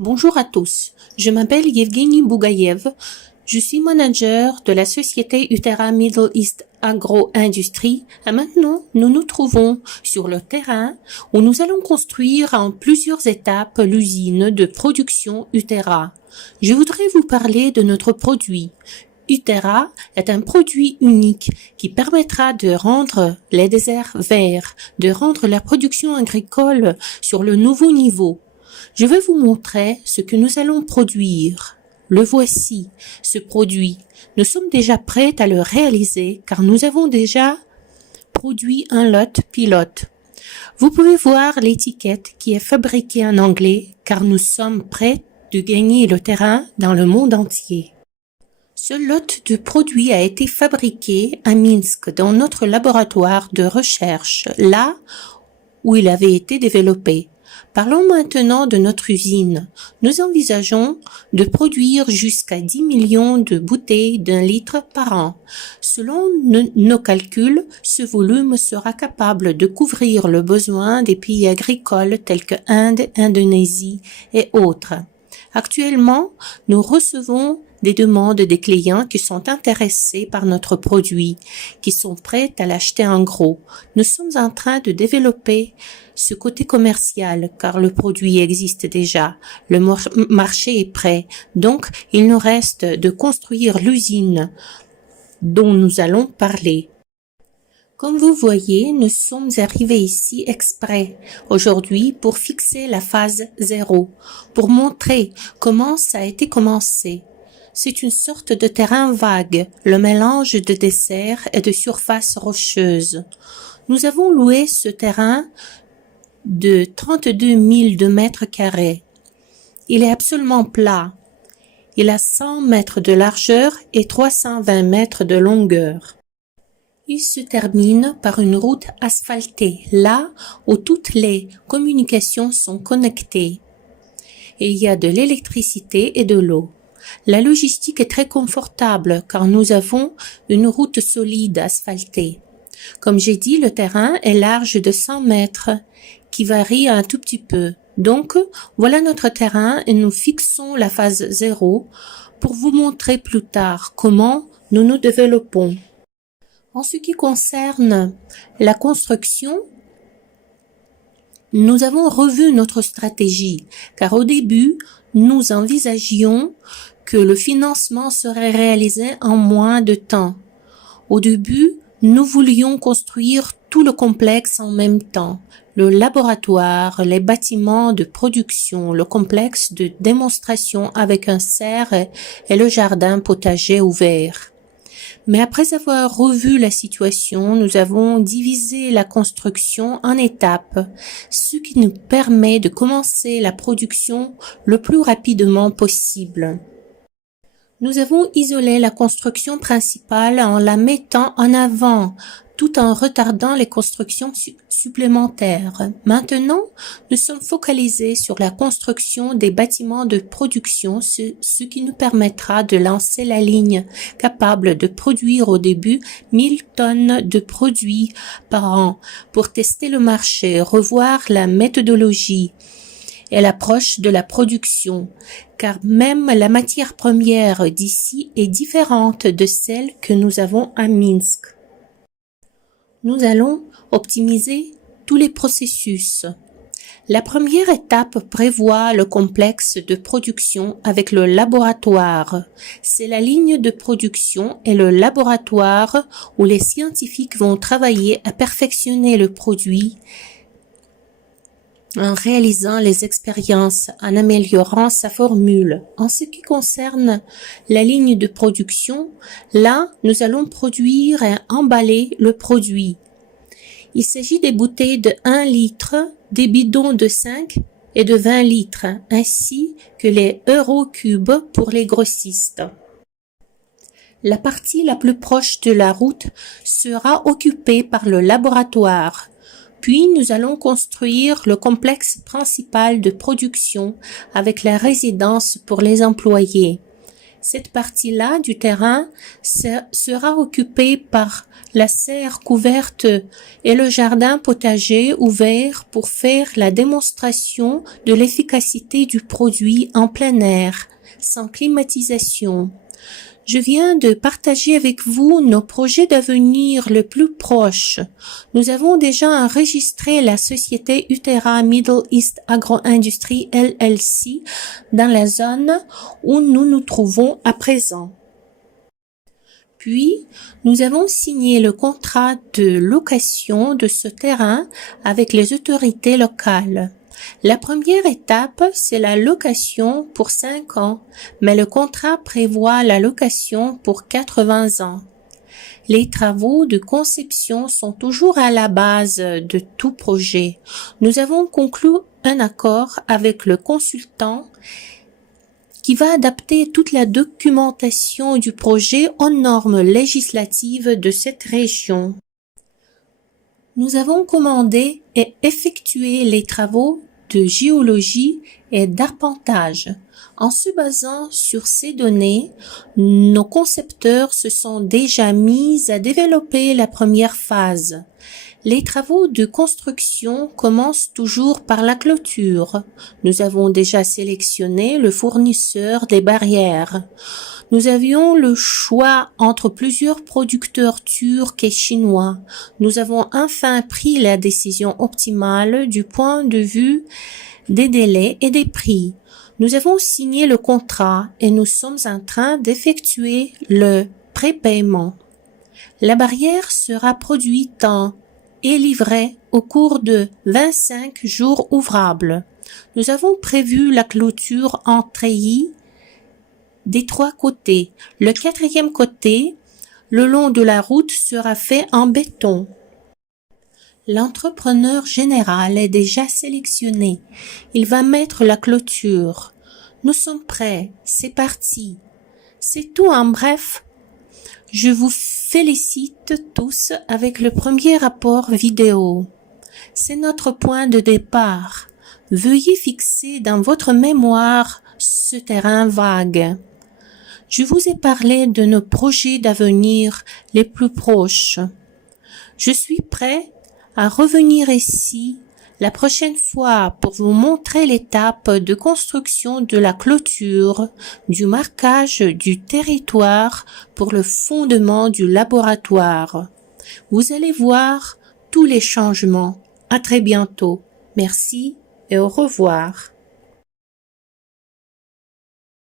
Bonjour à tous, je m'appelle Yevgeny Bougaïev, je suis manager de la société Utera Middle East Agro-Industrie et maintenant nous nous trouvons sur le terrain où nous allons construire en plusieurs étapes l'usine de production Utera. Je voudrais vous parler de notre produit. Utera est un produit unique qui permettra de rendre les déserts verts, de rendre la production agricole sur le nouveau niveau. Je vais vous montrer ce que nous allons produire. Le voici, ce produit. Nous sommes déjà prêts à le réaliser car nous avons déjà produit un lot pilote. Vous pouvez voir l'étiquette qui est fabriquée en anglais car nous sommes prêts de gagner le terrain dans le monde entier. Ce lot de produits a été fabriqué à Minsk dans notre laboratoire de recherche, là où il avait été développé. Parlons maintenant de notre usine. Nous envisageons de produire jusqu'à 10 millions de bouteilles d'1 litre par an. Selon nos calculs, ce volume sera capable de couvrir le besoin des pays agricoles tels que Inde, Indonésie et autres. Actuellement, nous recevons des demandes des clients qui sont intéressés par notre produit, qui sont prêts à l'acheter en gros. Nous sommes en train de développer ce côté commercial car le produit existe déjà. Le marché est prêt. Donc, il nous reste de construire l'usine dont nous allons parler. Comme vous voyez, nous sommes arrivés ici exprès aujourd'hui pour fixer la phase 0, pour montrer comment ça a été commencé. C'est une sorte de terrain vague, le mélange de desserts et de surfaces rocheuses. Nous avons loué ce terrain de 32 000 de mètres carrés. Il est absolument plat. Il a 100 mètres de largeur et 320 mètres de longueur. Il se termine par une route asphaltée, là où toutes les communications sont connectées. Et il y a de l'électricité et de l'eau. La logistique est très confortable car nous avons une route solide asphaltée. Comme j'ai dit, le terrain est large de 100 mètres, qui varie un tout petit peu. Donc, voilà notre terrain et nous fixons la phase 0 pour vous montrer plus tard comment nous nous développons. En ce qui concerne la construction, nous avons revu notre stratégie, car au début, nous envisagions que le financement serait réalisé en moins de temps. Au début, nous voulions construire tout le complexe en même temps, le laboratoire, les bâtiments de production, le complexe de démonstration avec un serre et le jardin potager ouvert. Mais après avoir revu la situation, nous avons divisé la construction en étapes, ce qui nous permet de commencer la production le plus rapidement possible. Nous avons isolé la construction principale en la mettant en avant, tout en retardant les constructions supplémentaires. Maintenant, nous sommes focalisés sur la construction des bâtiments de production, ce qui nous permettra de lancer la ligne capable de produire au début 1000 tonnes de produits par an pour tester le marché, revoir la méthodologie et l'approche de la production, car même la matière première d'ici est différente de celle que nous avons à Minsk. Nous allons optimiser tous les processus. La première étape prévoit le complexe de production avec le laboratoire. C'est la ligne de production et le laboratoire où les scientifiques vont travailler à perfectionner le produit en réalisant les expériences, en améliorant sa formule. En ce qui concerne la ligne de production, là, nous allons produire et emballer le produit. Il s'agit des bouteilles de 1 litre, des bidons de 5 et de 20 litres, ainsi que les eurocubes pour les grossistes. La partie la plus proche de la route sera occupée par le laboratoire. Puis nous allons construire le complexe principal de production avec la résidence pour les employés. Cette partie-là du terrain sera occupée par la serre couverte et le jardin potager ouvert pour faire la démonstration de l'efficacité du produit en plein air, sans climatisation. Je viens de partager avec vous nos projets d'avenir les plus proches. Nous avons déjà enregistré la société Uterra Middle East Agro-Industrie LLC dans la zone où nous nous trouvons à présent. Puis, nous avons signé le contrat de location de ce terrain avec les autorités locales. La première étape, c'est la location pour 5 ans, mais le contrat prévoit la location pour 80 ans. Les travaux de conception sont toujours à la base de tout projet. Nous avons conclu un accord avec le consultant qui va adapter toute la documentation du projet aux normes législatives de cette région. Nous avons commandé et effectué les travaux de géologie et d'arpentage. En se basant sur ces données, nos concepteurs se sont déjà mis à développer la première phase. Les travaux de construction commencent toujours par la clôture. Nous avons déjà sélectionné le fournisseur des barrières. Nous avions le choix entre plusieurs producteurs turcs et chinois. Nous avons enfin pris la décision optimale du point de vue des délais et des prix. Nous avons signé le contrat et nous sommes en train d'effectuer le prépaiement. La barrière sera produite et livrée au cours de 25 jours ouvrables. Nous avons prévu la clôture en treillis des 3 côtés. Le 4e côté, le long de la route, sera fait en béton. L'entrepreneur général est déjà sélectionné. Il va mettre la clôture. Nous sommes prêts. C'est parti. C'est tout en bref. Je vous félicite tous avec le premier rapport vidéo. C'est notre point de départ. Veuillez fixer dans votre mémoire ce terrain vague. Je vous ai parlé de nos projets d'avenir les plus proches. Je suis prêt à revenir ici la prochaine fois pour vous montrer l'étape de construction de la clôture, du marquage du territoire pour le fondement du laboratoire. Vous allez voir tous les changements. À très bientôt. Merci et au revoir.